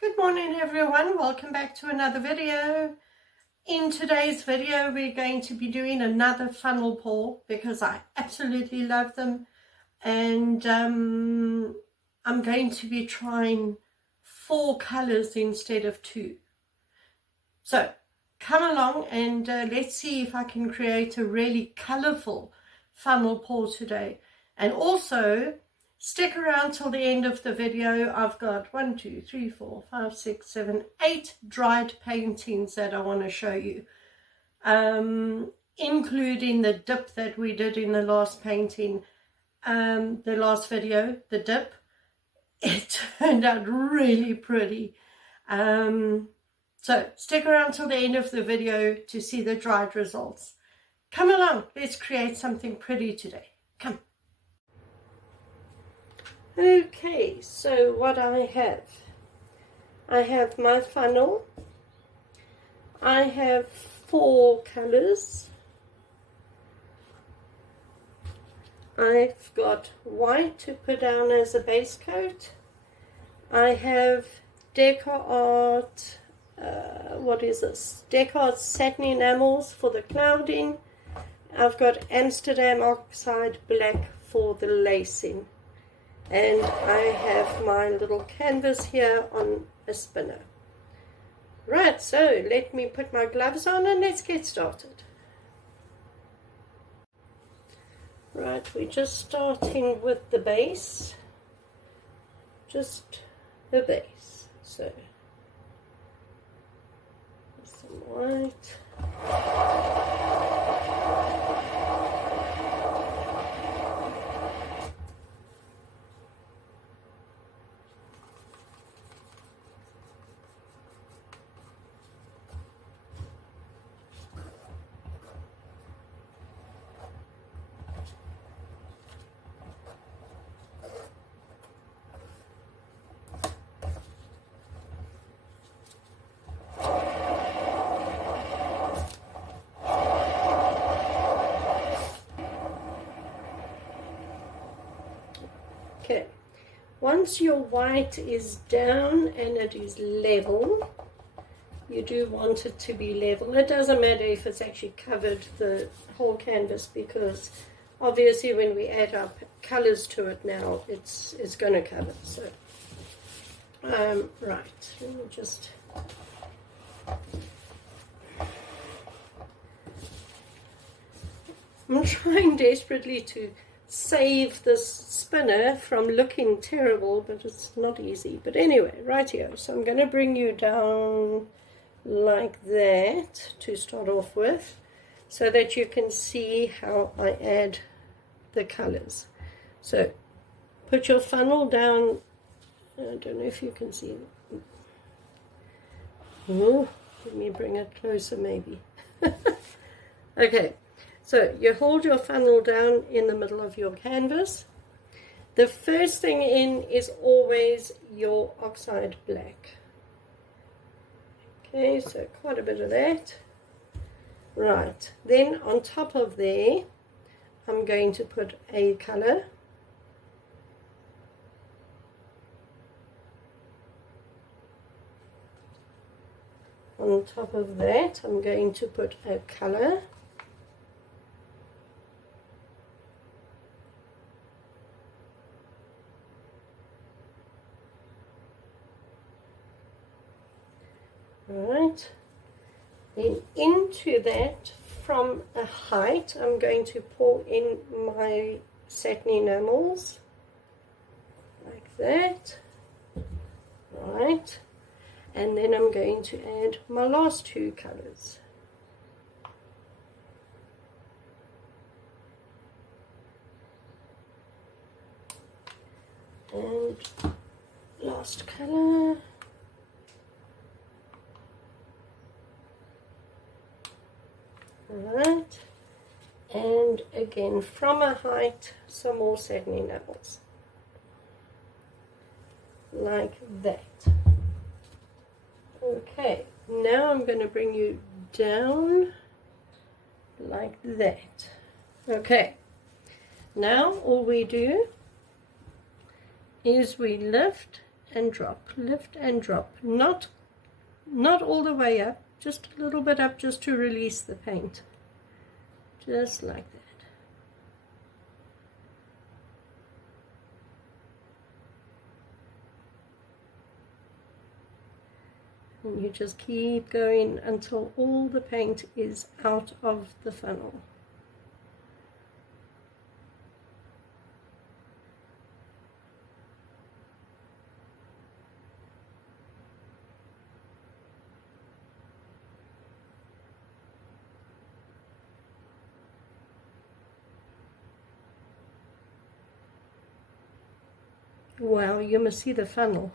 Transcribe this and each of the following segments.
Good morning everyone, welcome back to another video. In today's video we're going to be doing another funnel pour because I absolutely love them, and I'm going to be trying 4 colors instead of 2. So come along and let's see if I can create a really colorful funnel pour today. And also stick around till the end of the video. I've got 1, 2, 3, 4, 5, 6, 7, 8 dried paintings that I want to show you, including the dip that we did in the last painting, the last video, the dip. It turned out really pretty. So stick around till the end of the video to see the dried results. Come along, let's create something pretty today. Come. Okay, so what I have my funnel. I have 4 colors. I've got white to put down as a base coat. I have CapCut, what is this? CapCut satin enamels for the clouding. I've got Amsterdam oxide black for the lacing. And I have my little canvas here on a spinner. Right, so let me put my gloves on and let's get started. Right, we're just starting with the base. Just the base. So, some white. Okay, once your white is down and it is level, you do want it to be level. It doesn't matter if it's actually covered the whole canvas, because obviously when we add up colors to it now, it's going to cover. So, right, let me just... I'm trying desperately to save this spinner from looking terrible, but it's not easy. But anyway, right here, so I'm going to bring you down like that to start off with, so that you can see how I add the colors. So put your funnel down. I don't know if you can see it. Oh, let me bring it closer maybe. Okay. So you hold your funnel down in the middle of your canvas. The first thing in is always your oxide black. Okay, so quite a bit of that. Right, then on top of there, I'm going to put a color. On top of that, I'm going to put a color. Right, then into that, from a height, I'm going to pour in my satin enamels, like that, right, and then I'm going to add my last 2 colors. And last color. Right, and again from a height, some more satin enamels, like that. Okay, now I'm going to bring you down like that. Okay, now all we do is we lift and drop, lift and drop. Not all the way up, just a little bit up, just to release the paint. Just like that. And you just keep going until all the paint is out of the funnel. Wow, you must see the funnel.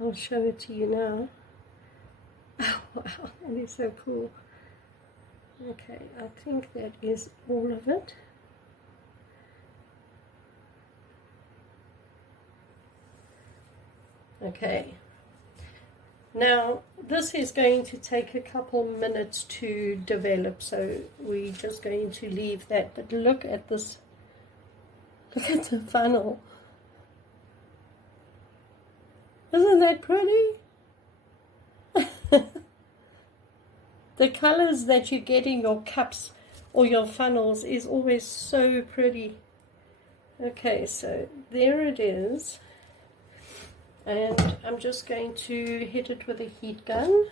I'll show it to you now. Oh, wow, that is so cool. Okay, I think that is all of it. Okay, now this is going to take a couple minutes to develop, so we're just going to leave that. But look at this, look at the funnel. Isn't that pretty? The colors that you get in your cups or your funnels is always so pretty. Okay, so there it is. And I'm just going to hit it with a heat gun.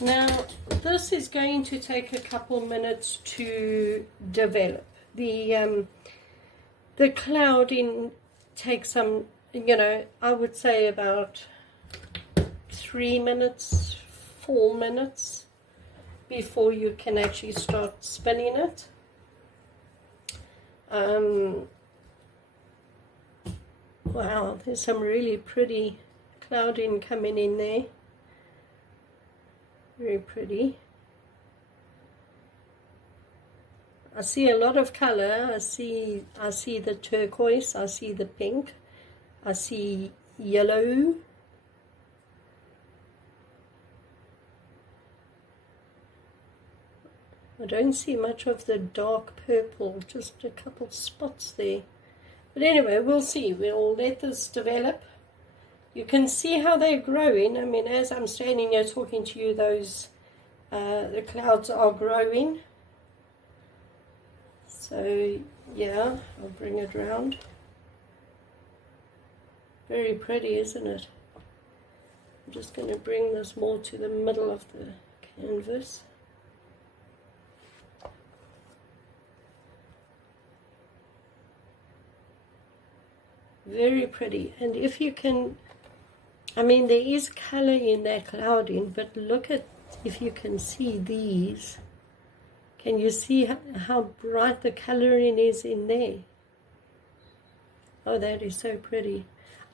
Now, this is going to take a couple minutes to develop. The clouding takes some, you know, I would say about 3 minutes, 4 minutes before you can actually start spinning it. Wow, there's some really pretty clouding coming in there. Very pretty. I see a lot of color. I see the turquoise, I see the pink, I see yellow. I don't see much of the dark purple, just a couple spots there. But anyway, we'll see. We'll let this develop. You can see how they're growing. I mean, as I'm standing here talking to you, those the clouds are growing. So yeah, I'll bring it round. Very pretty, isn't it? I'm just going to bring this more to the middle of the canvas. Very pretty. And if you can, I mean, there is color in that clouding, but look at, if you can see these, can you see how bright the coloring is in there? Oh, that is so pretty.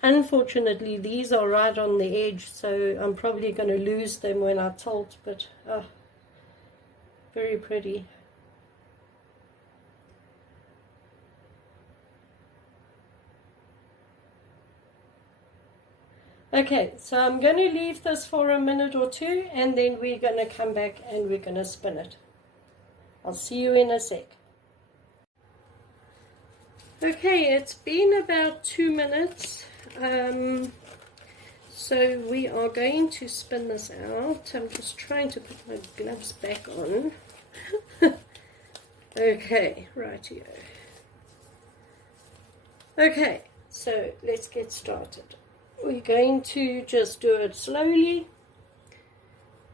Unfortunately, these are right on the edge, so I'm probably going to lose them when I tilt, but oh, very pretty. Okay, so I'm going to leave this for a minute or two, and then we're going to come back and we're going to spin it. I'll see you in a sec. Okay, it's been about 2 minutes. So we are going to spin this out. I'm just trying to put my gloves back on. Okay, rightio. Okay, so let's get started. We're going to just do it slowly.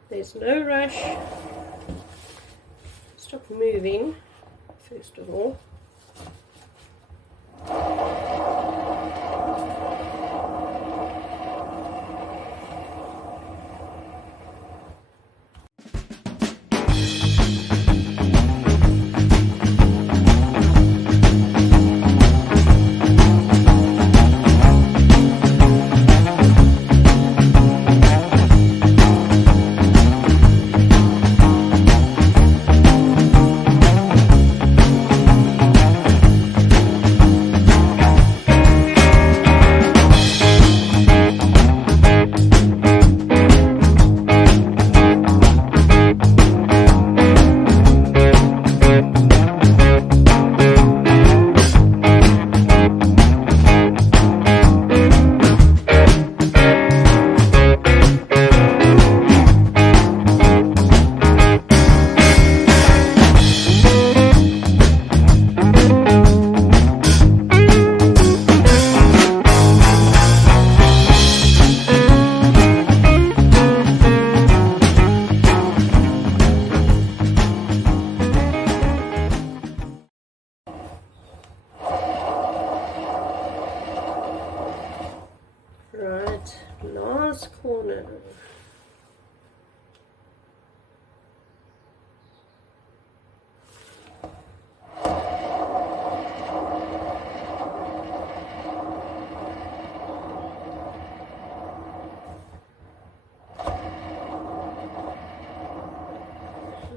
There's no rush. Stop moving, first of all. No.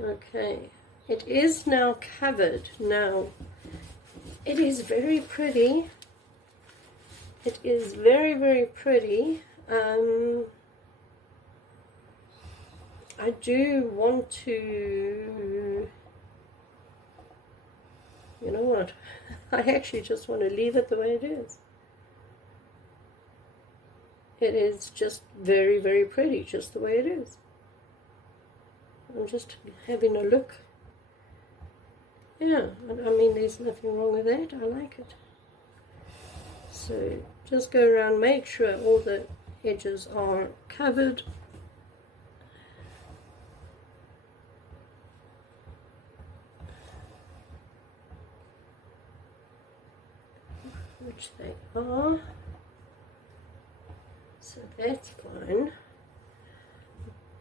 Okay, it is now covered. Now, it is very pretty. It is very, very pretty. I do want to, you know what, I actually just want to leave it the way it is. It is just very, very pretty, just the way it is. I'm just having a look. Yeah, I mean, there's nothing wrong with that. I like it. So just go around, make sure all the edges are covered. Which they are. So that's fine.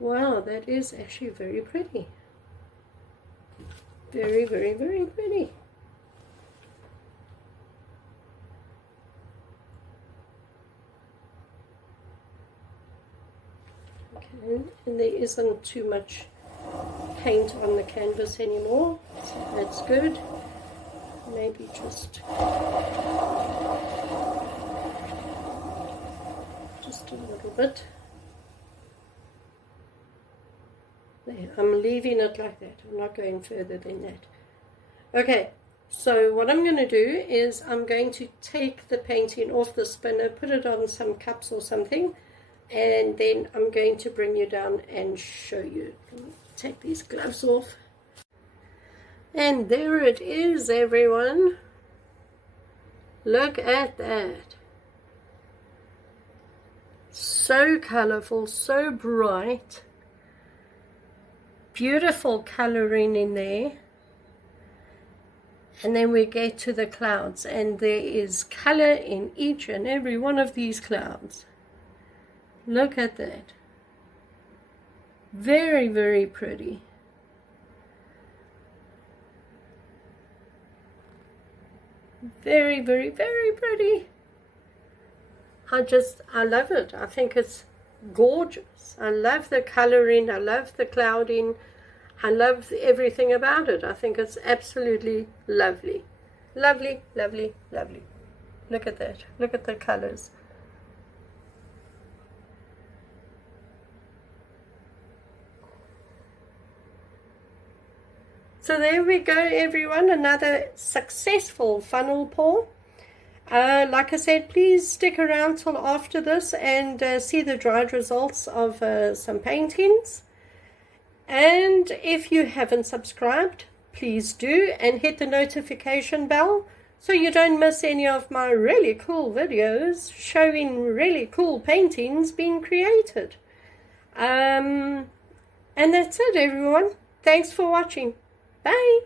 Wow, that is actually very pretty. Very, very, very pretty. Okay, and there isn't too much paint on the canvas anymore, so that's good. Maybe just a little bit. There, I'm leaving it like that. I'm not going further than that. Okay, so what I'm going to do is I'm going to take the painting off the spinner, put it on some cups or something, and then I'm going to bring you down and show you. Let me take these gloves off. And there it is, everyone. Look at that. So colorful, so bright. Beautiful coloring in there. And then we get to the clouds, and there is color in each and every one of these clouds. Look at that. Very, very pretty. Very, very, very pretty. I love it. I think it's gorgeous. I love the coloring. I love the clouding. I love everything about it. I think it's absolutely lovely. Lovely, lovely, lovely. Look at that. Look at the colors. So there we go, everyone. Another successful funnel pour. Like I said, please stick around till after this and see the dried results of some paintings. And if you haven't subscribed, please do, and hit the notification bell so you don't miss any of my really cool videos showing really cool paintings being created. And that's it, everyone. Thanks for watching. Bye.